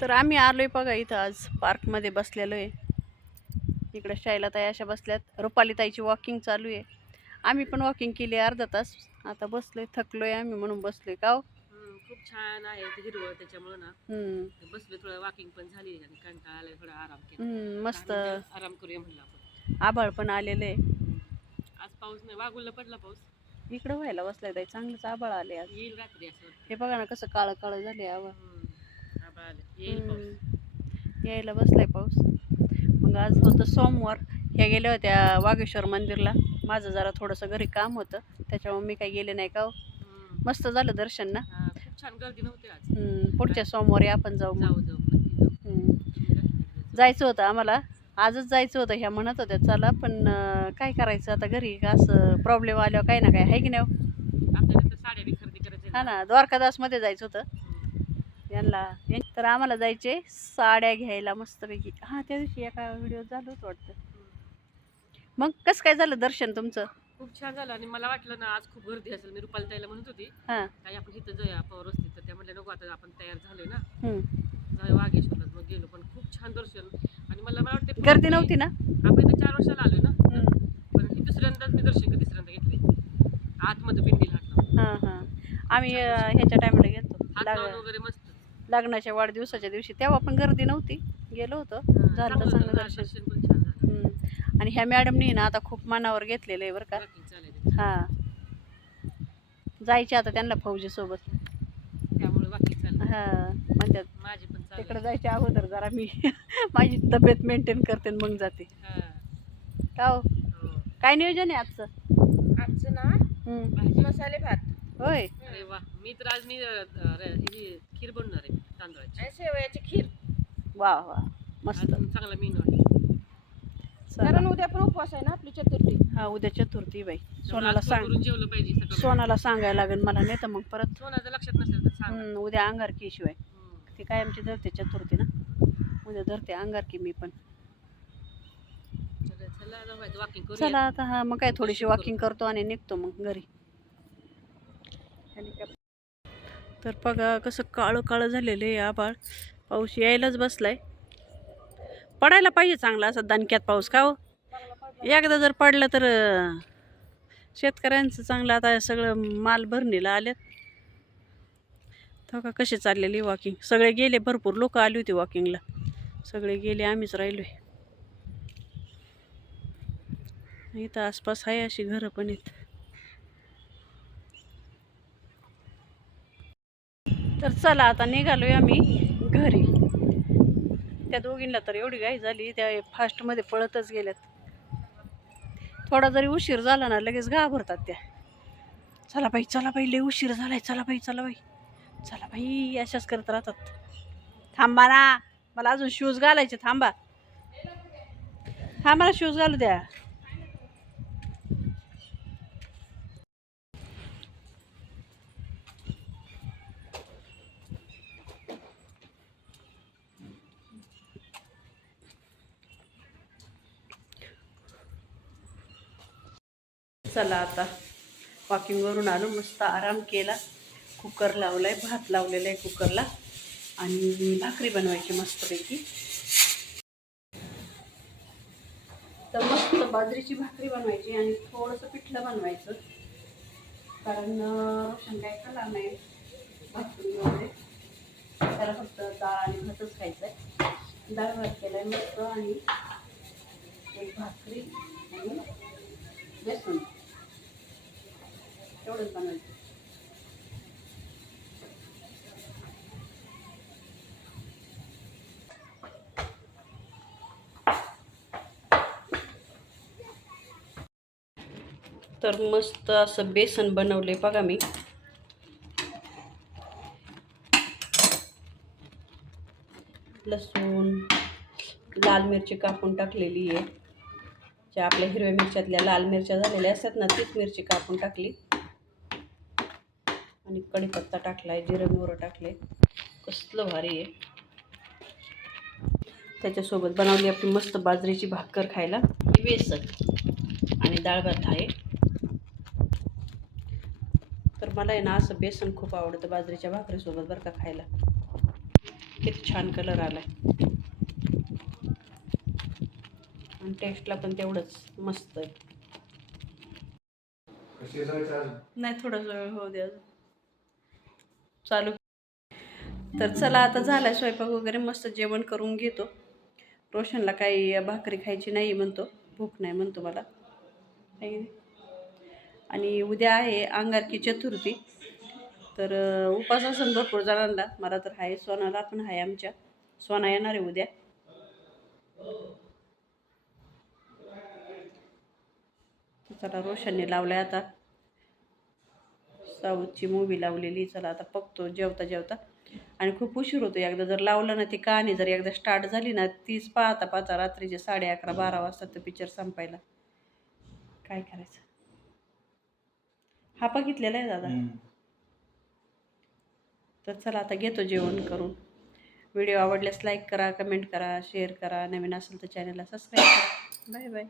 तर आम्ही आलोय बघा इथं आज पार्कमध्ये बसलेलो आहे इकडे शायला ताई अशा बसल्यात. रुपाली ताईची वॉकिंग चालू आहे. आम्ही पण वॉकिंग केली अर्धा तास. आता बसलोय थकलोय आम्ही म्हणून बसलोय. का हो? खूप छान आहे ते हिरवळ त्याच्यामुळं ना. हम्म, बसलो थोडं वॉकिंग पण झाली आणि कंटाळा आलाय थोडा आराम केला. हम्म, मस्त. दहा मिनिटं आराम करूया म्हणलं आपण. आभाळ पण आलेलं आहे. आज पाऊस नाही वागुलला पडला पाऊस. इकडं व्हायला बसलाय ताई चांगलंच आभाळ आले आज. येईल रात्री असं वाटतं. हे बघा ना कसं काळं काळं झाले आभाळ. हम्म, आभाळ आलं. येईल पाऊस. हम्म. यायला बसलाय पाऊस. मग आज होतं सोमवार. ह्या गेल्या होत्या वागेश्वर मंदिरला. माझं जरा थोडंसं घरी काम होतं. त्याच्यामुळे मी काही गेले नाही का हो. मस्त झालं दर्शन ना? हा, खूप छान गर्दी नव्हती आज. हम्म, पुढच्या सोमवारी आपण जाऊ मग. जाऊ जाऊ नक्की जाऊ. हम्म. जाऊ. जायचं होतं आम्हाला. आजच जायचं होतं ह्या म्हणत होत्या चला पण अं, काय करायचं आता घरी? असं प्रॉब्लेम आल्यावर काही ना काय आहे की नाही हो? आपल्याला तर साड्या बी खरेदी करायच्या हा ना द्वारकादासमध्ये जायचं होतं. यांना तर आम्हाला जायचे साड्या घ्यायला मस्तपैकी. हां त्या दिवशी एका व्हिडिओ झालं होतं वाटतं. मग कसं काय झालं दर्शन तुमचं? खूप छान झालं आणि मला वाटलं ना आज खूप गर्दी असेल. मी रुपाली ताईला म्हणत होती हां. काही आपण इथं जाऊया पवार वस्तीत तर त्या म्हणल्या नको आता आपण तयार झालोय ना. जाऊया वागेश्वरला मग गेलो पण खूप छान दर्शन. आणि मला मला वाटतं गर्दी नव्हती ना? आपण इथं चार वर्षाला आलोय ना. पण ही दुसऱ्यांदाच मी दर्शन तिसऱ्यांदा घेतले आतमध्ये हात हां हां. आम्ही ह्याच्या टायमाला गेलो हात वगैरे मस्त लग्नाच्या वाढदिवसाच्या दिवशी तेव्हा पण गर्दी नव्हती. गेलो होतो. हा, झालं चांगलं दर्शन. आणि ह्या मॅडमनी ना आता खूप मनावर घेतलेलं आहे बरं का. हां. जायचे आता त्यांना फौजीसोबत त्यामुळे बाकी चाललं. हां म्हणतात माझी पण तिकडे जायच्या अगोदर जरा मी. माझी तब्येत मेंटेन करते आणि मग जाते. का हो? काय नियोजन आहे आजचं? आजचं ना? मसाले भात. होय. अरे वा. मी तर आज मी ही खीर बनवणार आहे. तांदळाची. शेवयाची खीर. वा वा. मस्त. आज चांगला मेनू आहे. चला. कारण उद्या पण उपवास आहे ना आपली चतुर्थी. हा उद्या चतुर्थी बाई. सोनाला आज सांग करून जेवलं पाहिजे सकाळी सोनाला सांगायला लागेल मला नाही तर मग परत सोनाचं लक्षात नसेल तर सांग. हम्म, उद्या अंगारकी शिवाय. ती काय आमची धरते चतुर्थी ना? उद्या धरते अंगारकी मी पण. चला जाऊ वॉकिंग करू चला आता हा मग काय थोडीशी वॉकिंग करतो आणि निघतो मग घरी. आणि तर बघा कसं काळं काळं झालेलं आहे आभाळ पाऊस यायलाच बसलाय. पडायला पाहिजे चांगला असा दणक्यात पाऊस का हो? एकदा जर पडलं तर शेतकऱ्यांचं चांगलं आता सगळं माल भरणीला आल्यात का कसे चाललेली वॉकिंग सगळे गेले भरपूर लोक आली होती वॉकिंगला सगळे गेले आम्हीच राहिलोय. इथं आसपास आहे अशी घरं पण आहेत. तर चला आता निघालोय आम्ही घरी. त्या दोघींना तर एवढी घाई झाली त्या फास्टमध्ये पळतच गेल्यात. थोडा जरी उशीर झाला ना लगेच घाबरतात त्या. चला बाई चला बाई लय उशीर झालाय चला बाई चला बाई. चला बाई अशाच करत राहतात. थांबा ना मला अजून शूज घालायचे थांबा. हा मला शूज घालू द्या. चला आता वॉकिंगवरून आलो मस्त आराम केला. कुकर लावला आहे भात लावलेला आहे कुकरला आणि भाकरी बनवायची मस्तपैकी. तर मस्त बाजरीची भाकरी बनवायची आणि थोडंसं पिठलं बनवायचं. कारण अं, रोशन काय नाही भाकरी वगैरे त्याला फक्त डाळ आणि भातच खायचं आहे डाळ भात केला आहे मस्त आणि एक भाकरी आणि बेसन तेवढंच बनवायचं. तर मस्त असं बेसन बनवले बघा मी. लसूण लाल मिरची कापून टाकलेली आहे. ज्या आपल्या हिरव्या मिरच्यातल्या लाल मिरच्या झालेल्या असतात ना तीच मिरची कापून टाकली. आणि कढीपत्ता टाकलाय जिरं मोहरं टाकले कसलं भारी आहे. त्याच्यासोबत बनवली आपली मस्त बाजरीची भाकर खायला. बेसन आणि डाळ भात आहे. तर मला आहे ना असं बेसन खूप आवडतं बाजरीच्या भाकरीसोबत बरं का खायला. किती छान कलर आलाय. आणि टेस्टला पण तेवढंच मस्त आहे. कशी जायचं आज नाही थोडासा वेळ होऊ द्या चालू. तर चला आता झाला स्वयंपाक वगैरे मस्त जेवण करून घेतो. रोशनला काही भाकरी खायची नाही म्हणतो भूक नाही म्हणतो मला. नाही? आणि उद्या आहे अंगारकी चतुर्थी. तर उपास असेल भरपूर जणांना. मला तर आहे सोनाला पण आहे आमच्या. सोना येणार आहे उद्या. चला रोशनने लावलाय आता. साऊथची मूवी लावलेली चला आता बघतो जेवता जेवता. आणि खूप उशीर होतो एकदा जर लावलं ना ती कहाणी जर एकदा स्टार्ट झाली ना तीच पाहता पाहता रात्रीचे साडे अकरा बारा वाजता तर पिक्चर संपायला. काय करायचं? हा बघितलेला आहे दादा? तर चला आता घेतो जेवण करून. व्हिडिओ आवडल्यास लाईक करा कमेंट करा शेअर करा. नवीन असेल तर चॅनलला सबस्क्राईब करा. Bye bye